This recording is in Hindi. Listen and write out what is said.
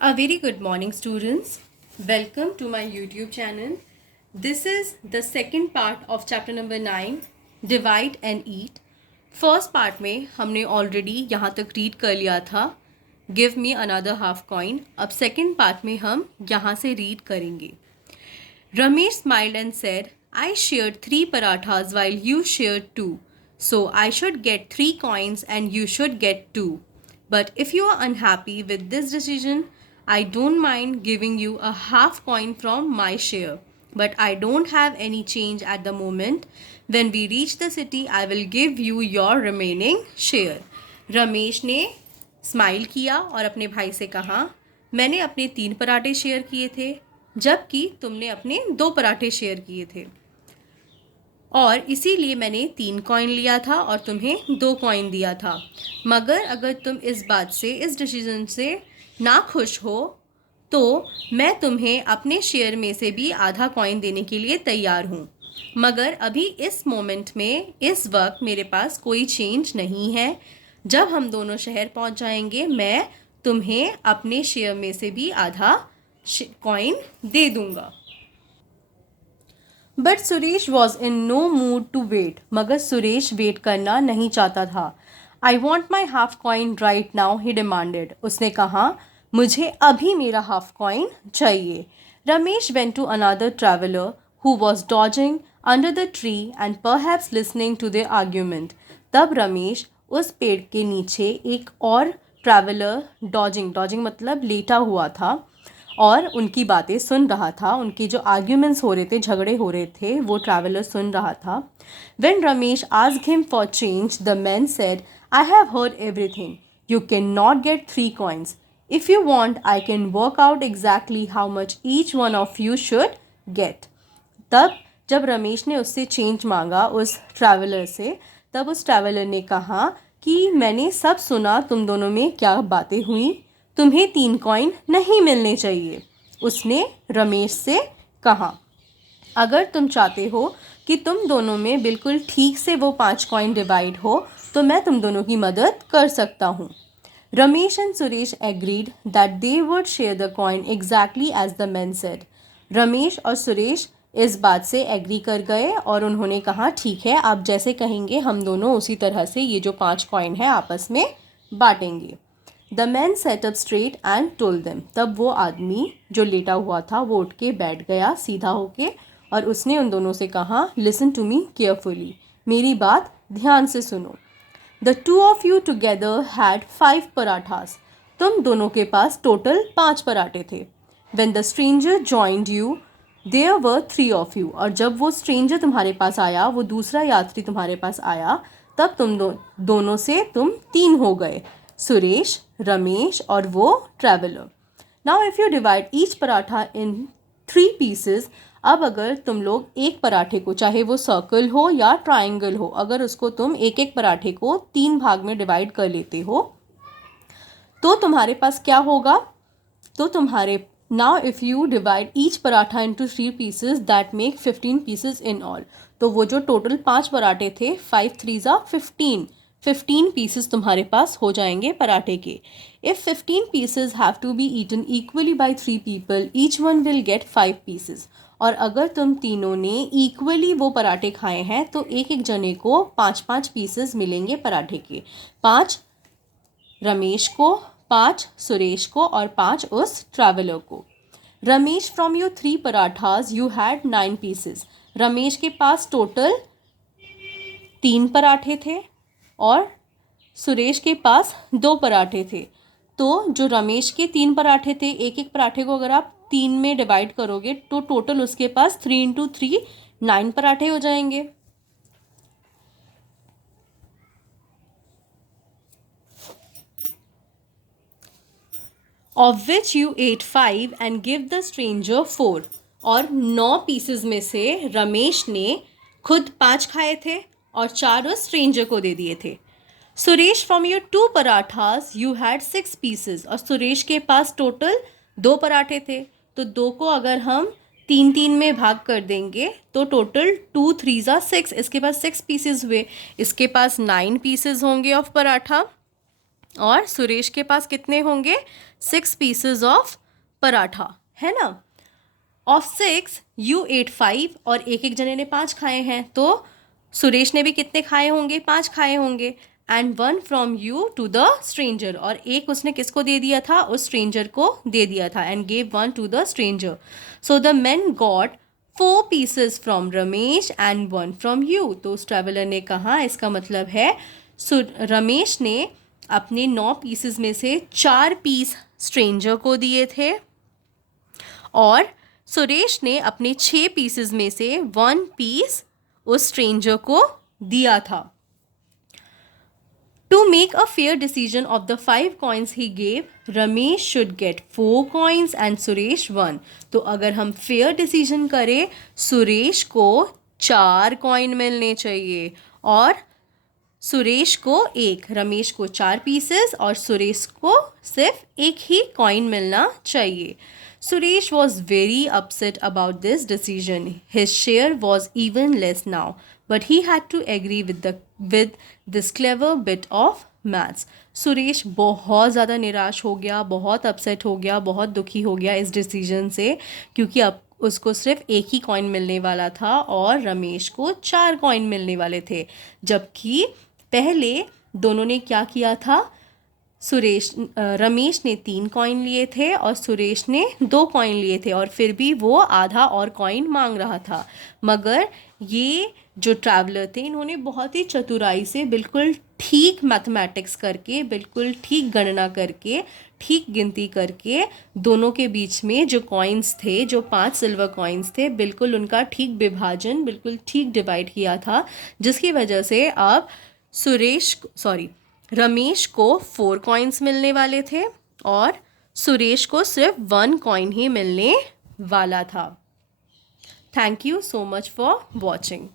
A very good morning, students. Welcome to my YouTube channel. This is the second part of chapter number 9, Divide and Eat. First part में हमने already यहाँ तक read कर लिया था, Give me another half coin. अब second part में हम यहाँ से read करेंगे. Ramesh smiled and said, I shared 3 parathas while you shared 2. So I should get 3 coins and you should get 2. But if you are unhappy with this decision, I don't mind giving you a half coin from my share. But I don't have any change at the moment. When we reach the city, I will give you your remaining share. Ramesh ने स्माइल किया और अपने भाई से कहा, मैंने अपने 3 पराठे शेयर किए थे जबकि तुमने अपने 2 पराठे शेयर किए थे और इसीलिए मैंने 3 कॉइन लिया था और तुम्हें 2 कॉइन दिया था। मगर अगर तुम इस बात से, इस डिसीजन से ना खुश हो तो मैं तुम्हें अपने शेयर में से भी आधा कॉइन देने के लिए तैयार हूँ। मगर अभी इस मोमेंट में, इस वक्त मेरे पास कोई चेंज नहीं है। जब हम दोनों शहर पहुँच जाएंगे मैं तुम्हें अपने शेयर में से भी आधा कॉइन दे दूँगा। But Suresh was in no mood to wait. मगर सुरेश वेट करना नहीं चाहता था। I want my half coin right now, he demanded. उसने कहा, मुझे अभी मेरा हाफ कॉइन चाहिए। Ramesh went to another traveller who was dozing under the tree and perhaps listening to their argument. तब रमेश उस पेड़ के नीचे एक और ट्रैवलर डॉजिंग मतलब लेटा हुआ था और उनकी बातें सुन रहा था। उनकी जो आर्ग्यूमेंट्स हो रहे थे, झगड़े हो रहे थे, वो ट्रैवलर सुन रहा था। When Ramesh asked him for change, the man said, I have heard everything. You cannot get 3 coins. If you want, I can work out exactly how much each one of you should get. तब जब रमेश ने उससे चेंज मांगा उस ट्रैवलर से, तब उस ट्रैवलर ने कहा कि मैंने सब सुना, तुम दोनों में क्या बातें हुई, तुम्हें 3 कॉइन नहीं मिलने चाहिए। उसने रमेश से कहा, अगर तुम चाहते हो कि तुम दोनों में बिल्कुल ठीक से वो 5 कॉइन डिवाइड हो तो मैं तुम दोनों की मदद कर सकता हूँ। Ramesh and Suresh agreed that they would share the coin exactly as the man said. Ramesh और सुरेश इस बात से एग्री कर गए और उन्होंने कहा, ठीक है, आप जैसे कहेंगे हम दोनों उसी तरह से ये जो 5 कॉइन है आपस में बांटेंगे। The man set up straight and told them. तब वो आदमी जो लेटा हुआ था वो उठ के बैठ गया सीधा होके और उसने उन दोनों से कहा, लिसन टू मी केयरफुली, मेरी बात ध्यान से सुनो। The 2 of you together had 5 parathas. तुम दोनों के पास टोटल 5 पराठे थे। When the stranger joined you, there were 3 of you. और जब वो स्ट्रेंजर तुम्हारे पास आया, वो दूसरा यात्री तुम्हारे पास आया, तब तुम दोनों से तुम 3 हो गए, सुरेश, रमेश और वो traveller. Now if you divide each paratha in 3 pieces, अब अगर तुम लोग एक पराठे को, चाहे वो सर्कल हो या ट्रायंगल हो, अगर उसको तुम एक एक पराठे को 3 भाग में डिवाइड कर लेते हो तो तुम्हारे पास क्या होगा, तो तुम्हारे now if you divide each paratha into 3 pieces that make 15 pieces in all. तो वो जो टोटल 5 पराठे थे, 5 3 ज़ा 15 पीसेस तुम्हारे पास हो जाएंगे पराठे के। If 15 pieces have to be eaten equally by 3 people, each one will get 5 pieces. और अगर तुम तीनों ने इक्वली वो पराठे खाए हैं तो एक एक जने को 5-5 पीसेस मिलेंगे पराठे के। 5 रमेश को, 5 सुरेश को और 5 उस ट्रैवलर को। Ramesh, from your 3 parathas you had 9 pieces. Ramesh के पास टोटल 3 पराठे थे और सुरेश के पास 2 पराठे थे। तो जो रमेश के 3 पराठे थे, एक एक पराठे को अगर आप 3 में डिवाइड करोगे तो टोटल उसके पास 3 इंटू 3 9 पराठे हो जाएंगे। Of which you ate 5 and give the stranger 4। और 9 पीसेस में से रमेश ने खुद 5 खाए थे और 4 उस स्ट्रेंजर को दे दिए थे। Suresh, from your 2 parathas you had 6 pieces. और सुरेश के पास टोटल 2 पराठे थे, तो 2 को अगर हम 3-3 में भाग कर देंगे तो टोटल 2 3 ज़ा 6, इसके पास 6 पीसेस हुए। इसके पास 9 पीसेस होंगे ऑफ पराठा और सुरेश के पास कितने होंगे? 6 पीसेस ऑफ पराठा, है ना। ऑफ 6 यू एट 5, और एक एक जने ने 5 खाए हैं, तो सुरेश ने भी कितने खाए होंगे? 5 खाए होंगे। And 1 from you to the stranger, और एक उसने किसको दे दिया था? उस स्ट्रेंजर को दे दिया था। And gave 1 to the stranger. So the man got 4 pieces from Ramesh and 1 from you. तो उस ट्रैवलर ने कहा, इसका मतलब है रमेश ने अपने 9 पीसेस में से 4 पीस स्ट्रेंजर को दिए थे, और सुरेश ने अपने 6 पीसेस में से 1 पीस उस स्ट्रेंजर को दिया था। To make a fair decision of the 5 coins he gave, Ramesh should get 4 coins and Suresh 1. तो अगर हम fair decision करें, सुरेश को 4 कॉइन मिलने चाहिए और सुरेश को 1, रमेश को 4 पीसेस और सुरेश को सिर्फ 1 ही कॉइन मिलना चाहिए। Suresh was very upset about this decision. His share was even less now, but he had to agree with this clever bit of maths. Suresh बहुत ज़्यादा निराश हो गया, बहुत अपसेट हो गया, बहुत दुखी हो गया इस डिसीजन से, क्योंकि अब उसको सिर्फ 1 ही कॉइन मिलने वाला था और रमेश को 4 कॉइन मिलने वाले थे, जबकि पहले दोनों ने क्या किया था? रमेश ने 3 कॉइन लिए थे और सुरेश ने 2 कॉइन लिए थे, और फिर भी वो आधा और कॉइन मांग रहा था। मगर ये जो ट्रैवलर थे, इन्होंने बहुत ही चतुराई से बिल्कुल ठीक मैथमेटिक्स करके, बिल्कुल ठीक गणना करके, ठीक गिनती करके दोनों के बीच में जो कॉइन्स थे, जो 5 सिल्वर कॉइन्स थे, बिल्कुल उनका ठीक विभाजन, बिल्कुल ठीक डिवाइड किया था, जिसकी वजह से अब रमेश को 4 कॉइन्स मिलने वाले थे और सुरेश को सिर्फ 1 कॉइन ही मिलने वाला था। Thank you so much for watching.